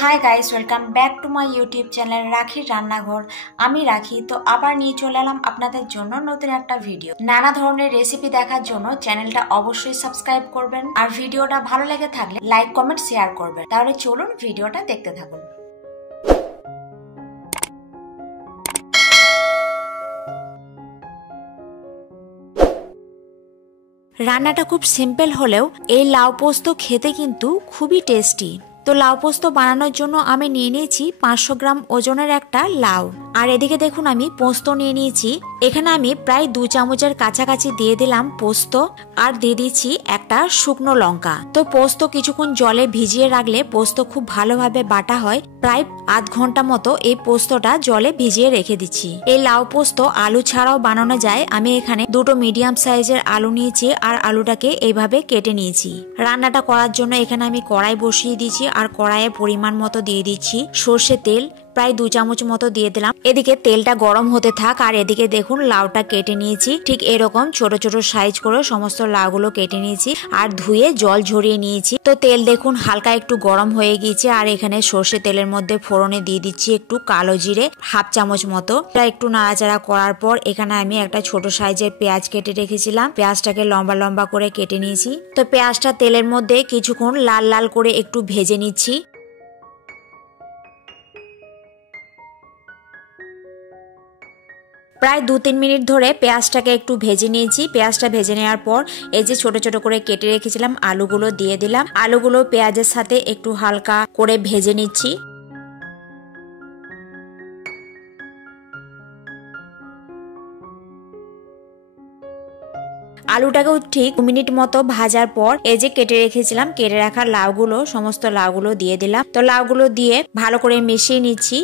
High guys, welcome back to my YouTube channel রাখির রান্নাঘর। আমি রাখি তো আবার নিয়ে চলে এলাম আপনাদের জন্য নতুন একটা ভিডিও। নানা ধরনের রেসিপি দেখার জন্য চ্যানেলটা অবশ্যই সাবস্ক্রাইব করবেন, আর ভিডিওটা ভালো লেগে থাকলে লাইক কমেন্ট শেয়ার করবেন। তাহলে চলুন ভিডিওটা দেখতে থাকুন। রান্নাটা খুব সিম্পল হলেও এই লাউ পোস্ত খেতে কিন্তু খুবই টেস্টি। তো লাউ পোস্ত বানানোর জন্য আমি নিয়ে নিয়েছি 500 গ্রাম ওজনের একটা লাউ। আর এদিকে দেখুন আমি পোস্ত নিয়ে নিয়েছি। এখানে আমি প্রায় 2 চামচের কাছাকাছি দিয়ে দিলাম পোস্ত, আর দিয়ে দিচ্ছি একটা শুকনো লঙ্কা। তো পোস্ত কিছুক্ষণ জলে ভিজিয়ে রাখলে পোস্ত খুব ভালোভাবে বাটা হয়। প্রায় আধ ঘন্টা মতো এই পোস্তটা জলে ভিজিয়ে রেখে দিচ্ছি। এই লাউ পোস্ত আলু ছাড়াও বানানো যায়। আমি এখানে 2টো মিডিয়াম সাইজের আলু নিয়েছি, আর আলুটাকে এইভাবে কেটে নিয়েছি। রান্নাটা করার জন্য এখানে আমি কড়াই বসিয়ে দিয়েছি, আর কড়াইয়ে পরিমাণ মতো দিয়ে দিচ্ছি সর্ষে তেল। প্রায় 2 চামচ মতো দিয়ে দিলাম। এদিকে তেলটা গরম হতে থাক, আর এদিকে দেখুন লাউটা কেটে নিয়েছি। ঠিক এরকম ছোট ছোট সাইজ করে সমস্ত লাউগুলো কেটে নিয়েছি, আর ধুয়ে জল ঝরিয়ে নিয়েছি। তো তেল দেখুন হালকা একটু গরম হয়ে গিয়েছে, আর এখানে সর্ষে তেলের মধ্যে ফোড়নে দিয়ে দিচ্ছি একটু কালো জিরে 1/2 চামচ মতো। একটু নাড়াচাড়া করার পর এখানে আমি একটা ছোট সাইজের পেঁয়াজ কেটে রেখেছিলাম। পেঁয়াজটাকে লম্বা লম্বা করে কেটে নিয়েছি। তো পেঁয়াজটা তেলের মধ্যে কিছুক্ষণ লাল লাল করে একটু ভেজে নিচ্ছি। প্রায় 2-3 মিনিট ধরে পেঁয়াজটাকে একটু ভেজে নিয়েছি। পেঁয়াজটা ভেজে নেওয়ার পর এই যে ছোট ছোট করে কেটে রেখেছিলাম আলুগুলো দিয়ে দিলাম। আলুগুলো পেঁয়াজের সাথে একটু হালকা করে ভেজে নিচ্ছি। আলুটাকেও ঠিক 2 মিনিট মতো ভাজার পর এই যে কেটে রেখেছিলাম কেটে রাখা লাউগুলো, সমস্ত লাউগুলো দিয়ে দিলাম। তো লাউগুলো দিয়ে ভালো করে মিশিয়ে নিচ্ছি।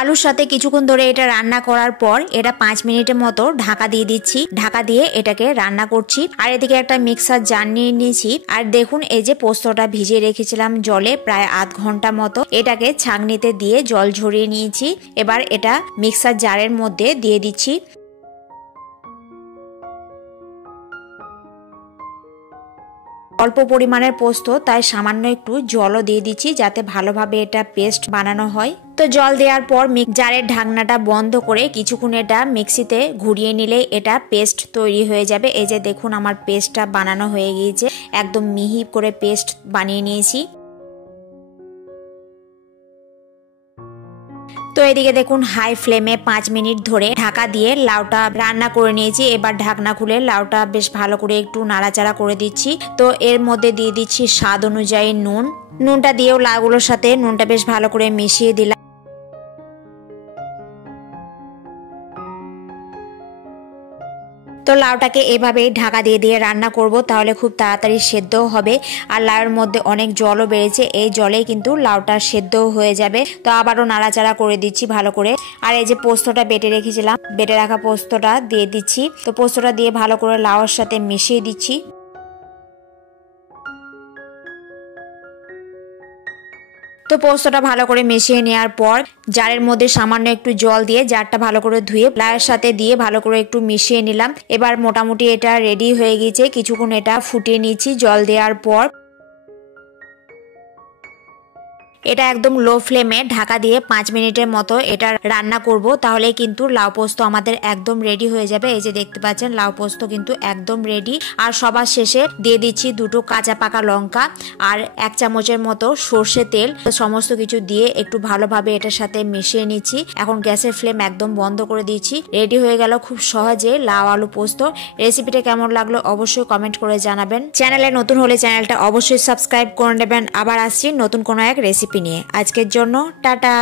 আলুর সাথে কিছুক্ষণ ধরে এটা রান্না করার পর এটা 5 মিনিটের মতো ঢাকা দিয়ে দিচ্ছি। ঢাকা দিয়ে এটাকে রান্না করছি। আর এদিকে একটা মিক্সার জার নিয়ে নিয়েছি। আর দেখুন এই যে পোস্তটা ভিজিয়ে রেখেছিলাম জলে প্রায় আধ ঘন্টা মতো, এটাকে ছাঁকনিতে দিয়ে জল ঝরিয়ে নিয়েছি। এবার এটা মিক্সার জারের মধ্যে দিয়ে দিচ্ছি। অল্প পরিমাণের পোস্ত, তাই সামান্য একটু জলও দিয়ে দিচ্ছি যাতে ভালোভাবে এটা পেস্ট বানানো হয়। তো জল দেওয়ার পর জারের ঢাকনাটা বন্ধ করে কিছুক্ষণ এটা মিক্সিতে ঘুরিয়ে নিলে এটা পেস্ট তৈরি হয়ে যাবে। এই যে দেখুন আমার পেস্টটা বানানো হয়ে গিয়েছে, একদম মিহি করে পেস্ট বানিয়ে নিয়েছি। তো এদিকে দেখুন হাই ফ্লেমে 5 মিনিট ধরে ঢাকা দিয়ে লাউটা রান্না করে নিয়েছি। এবার ঢাকনা খুলে লাউটা বেশ ভালো করে একটু নাড়াচাড়া করে দিচ্ছি। তো এর মধ্যে দিয়ে দিচ্ছি স্বাদ অনুযায়ী নুন। নুনটা দিয়েও লাউগুলোর সাথে নুনটা বেশ ভালো করে মিশিয়ে দিলাম। তো লাউটাকে এভাবেই ঢাকা দিয়ে দিয়ে রান্না করব, তাহলে খুব তাড়াতাড়ি সেদ্ধও হবে। আর লাউয়ের মধ্যে অনেক জলও বেড়েছে, এই জলেই কিন্তু লাউটা সেদ্ধও হয়ে যাবে। তো আবারও নাড়াচাড়া করে দিচ্ছি ভালো করে। আর এই যে পোস্তটা বেটে রেখেছিলাম, বেটে রাখা পোস্তটা দিয়ে দিচ্ছি। তো পোস্তটা দিয়ে ভালো করে লাউয়ের সাথে মিশিয়ে দিচ্ছি। তো পোস্তটা ভালো করে মিশিয়ে নেওয়ার পর জারের মধ্যে সামান্য একটু জল দিয়ে জারটা ভালো করে ধুয়ে লাউয়ের সাথে দিয়ে ভালো করে একটু মিশিয়ে নিলাম। এবার মোটামুটি এটা রেডি হয়ে গিয়েছে। কিছুক্ষণ এটা ফুটিয়ে নিচ্ছি জল দেওয়ার পর। এটা একদম লো ফ্লেমে ঢাকা দিয়ে 5 মিনিটের মতো এটা রান্না করব, তাহলে কিন্তু লাউ পোস্ত আমাদের একদম রেডি হয়ে যাবে। এই যে দেখতে পাচ্ছেন লাউ পোস্ত কিন্তু একদম রেডি। আর সবার শেষে দিয়ে দিচ্ছি 2টো কাঁচা পাকা লঙ্কা আর 1 চামচের মতো সর্ষে তেল। সমস্ত কিছু দিয়ে একটু ভালোভাবে এটার সাথে মিশিয়ে নিচ্ছি। এখন গ্যাসের ফ্লেম একদম বন্ধ করে দিচ্ছি। রেডি হয়ে গেল খুব সহজে লাউ আলু পোস্ত। রেসিপিটা কেমন লাগলো অবশ্যই কমেন্ট করে জানাবেন। চ্যানেলে নতুন হলে চ্যানেলটা অবশ্যই সাবস্ক্রাইব করে নেবেন। আবার আসছি নতুন কোনো এক রেসিপি নিয়ে। আজকের জন্য টাটা।